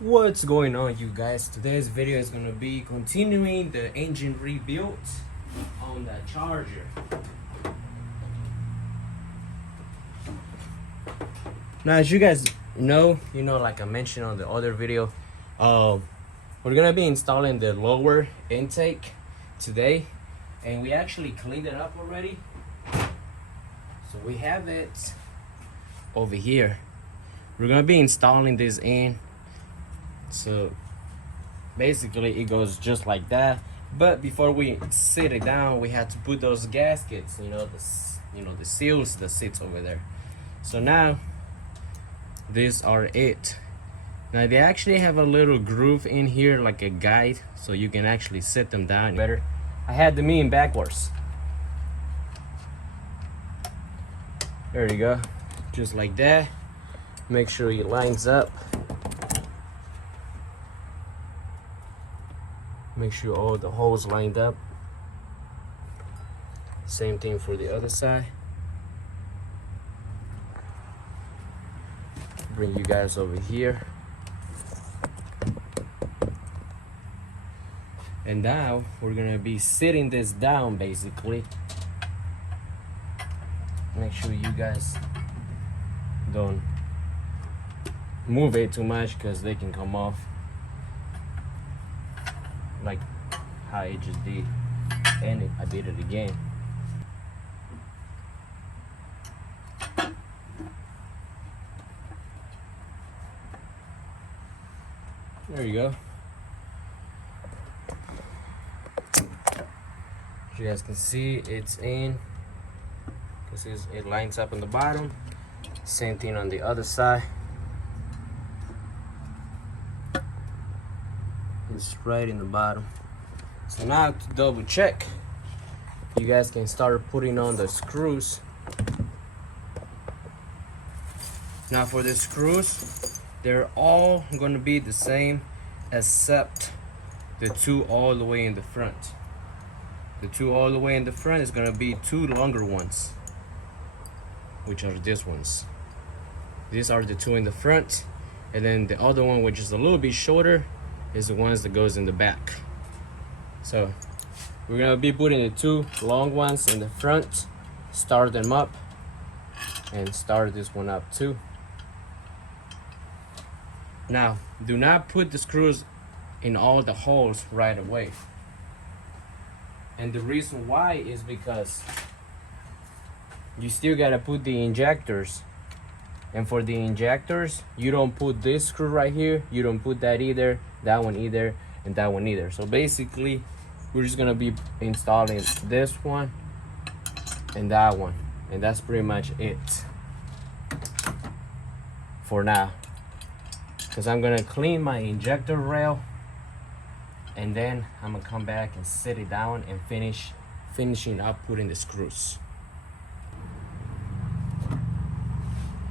What's going on, you guys? Today's video is going to be continuing the engine rebuild on the Charger. Now, as you guys know, like I mentioned on the other video, we're gonna be installing the lower intake today, and we actually cleaned it up already. So we have it over here. We're gonna be installing this in. So basically it goes just like that, but before we sit it down, we had to put those gaskets, the seals that sits over there. So now these are it. Now they actually have a little groove in here, like a guide, so you can actually sit them down better. I had them in backwards. There you go, just like that. Make sure it lines up. Make sure all the holes lined up. Same thing for the other side. Bring you guys over here. And now we're gonna be sitting this down basically. Make sure you guys don't move it too much because they can come off, like how I just did, and I did it again. There you go. As you guys can see, it's in. It lines up on the bottom. Same thing on the other side. It's right in the bottom. So now to double check, you guys can start putting on the screws. Now for the screws, they're all gonna be the same except the two all the way in the front. The two all the way in the front is gonna be two longer ones, which are these ones. These are the two in the front, and then the other one, which is a little bit shorter, is the ones that goes in the back. So we're gonna be putting the two long ones in the front, start them up, and start this one up too. Now, do not put the screws in all the holes right away. And the reason why is because you still gotta put the injectors. And for the injectors, you don't put this screw right here, you don't put that either, that one either, and that one either. So basically, we're just gonna be installing this one and that one. And that's pretty much it for now. Because I'm gonna clean my injector rail, and then I'm gonna come back and sit it down and finishing up putting the screws.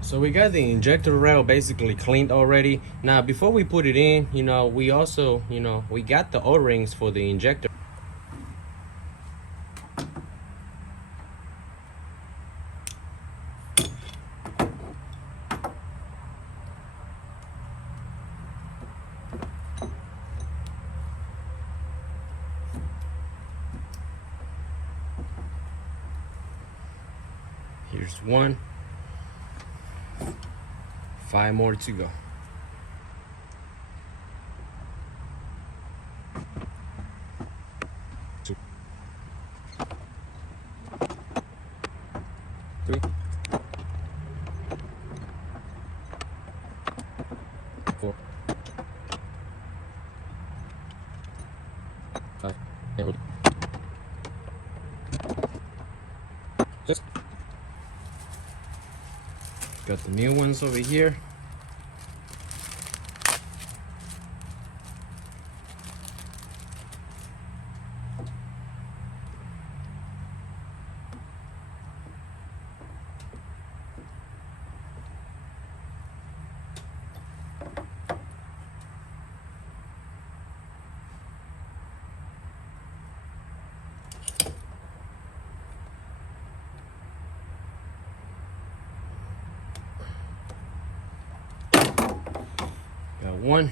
So we got the injector rail basically cleaned already. Now before we put it in, we also, we got the O-rings for the injector. Here's one. 5 more to go. Two. 3. 4. 5. And 6. Got the new ones over here. one.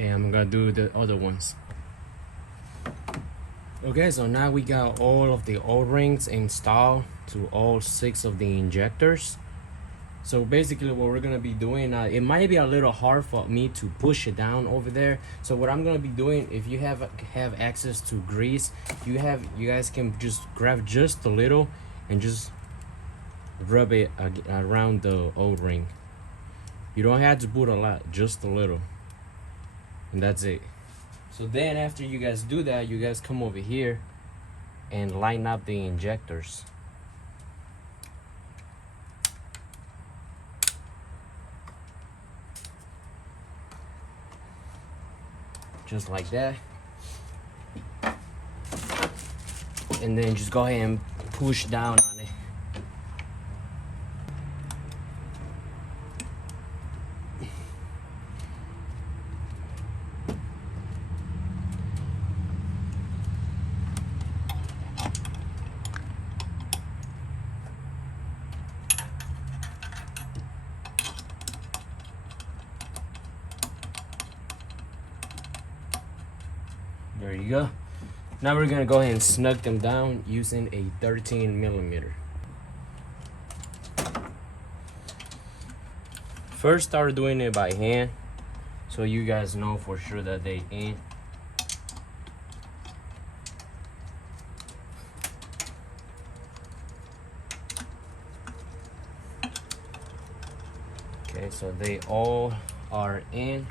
and I'm gonna do the other ones. Okay, so now we got all of the O-rings installed to all 6 of the injectors. So basically what we're gonna be doing, it might be a little hard for me to push it down over there. So what I'm gonna be doing, if you have access to grease, you guys can just grab just a little and just rub it around the O-ring. You don't have to put a lot, just a little, and that's it. So then after you guys do that, you guys come over here and line up the injectors. Just like that. And then just go ahead and push down on it. There you go. Now we're gonna go ahead and snug them down using a 13mm. First start doing it by hand so you guys know for sure that they in. Okay, so they all are in.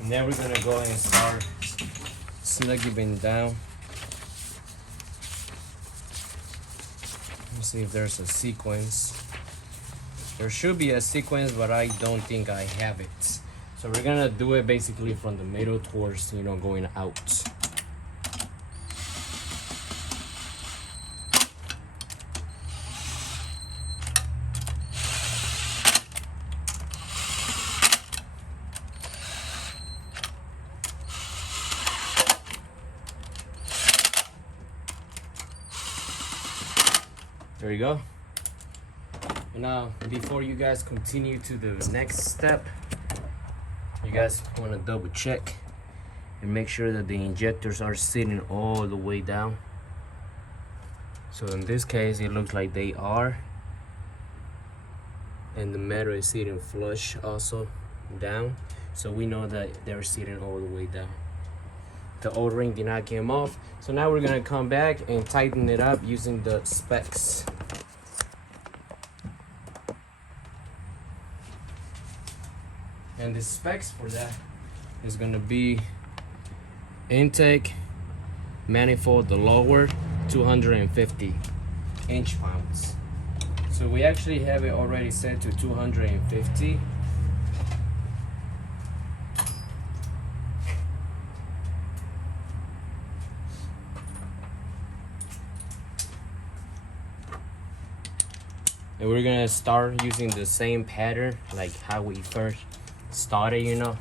And then we're gonna go ahead and start snugging them down. Let's see if there's a sequence. There should be a sequence, but I don't think I have it. So we're gonna do it basically from the middle towards, going out. There you go. And now, before you guys continue to the next step, you guys want to double check and make sure that the injectors are sitting all the way down. So in this case, it looks like they are. And the metal is sitting flush also down. So we know that they're sitting all the way down. The O-ring did not come off. So now we're gonna come back and tighten it up using the specs. And the specs for that is gonna be intake manifold, the lower 250 inch-pounds. So we actually have it already set to 250. And we're gonna start using the same pattern like how we first started,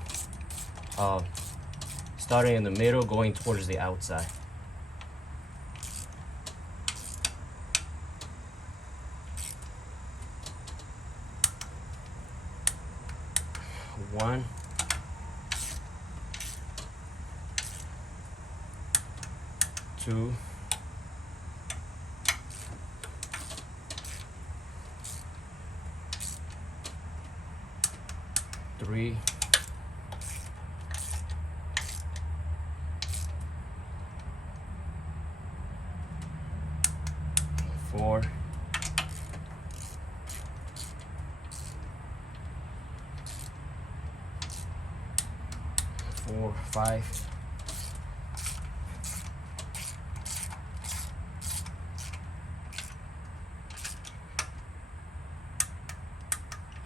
starting in the middle, going towards the outside. One, two, three, four, five,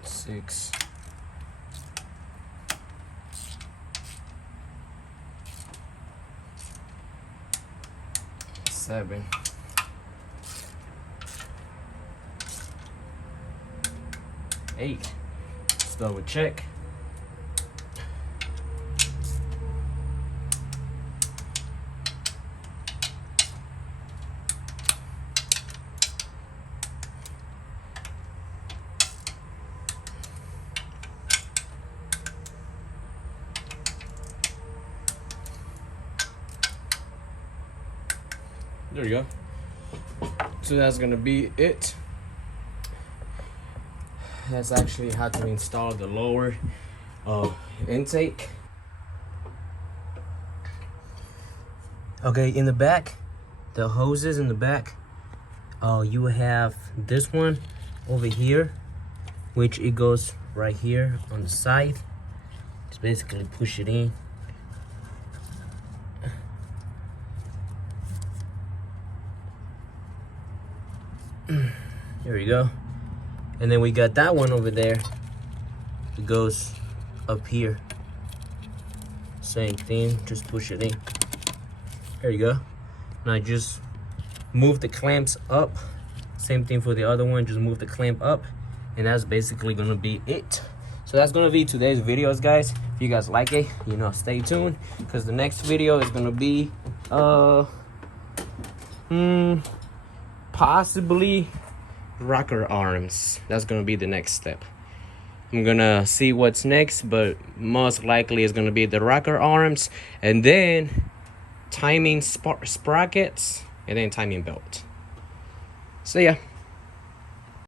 six, seven, 8. Let's double check. 9. There you go. So that's gonna be it. That's actually how to install the lower intake. Okay, in the back, the hoses in the back, you have this one over here, which it goes right here on the side. Just basically push it in. There you go. And then we got that one over there. It goes up here. Same thing, just push it in. There you go. Now just move the clamps up. Same thing for the other one, just move the clamp up. And that's basically gonna be it. So that's gonna be today's videos, guys. If you guys like it, you know, stay tuned, because the next video is gonna be possibly rocker arms. That's gonna be the next step. I'm gonna see what's next, but most likely it's gonna be the rocker arms, and then timing sprockets, and then timing belt. So yeah.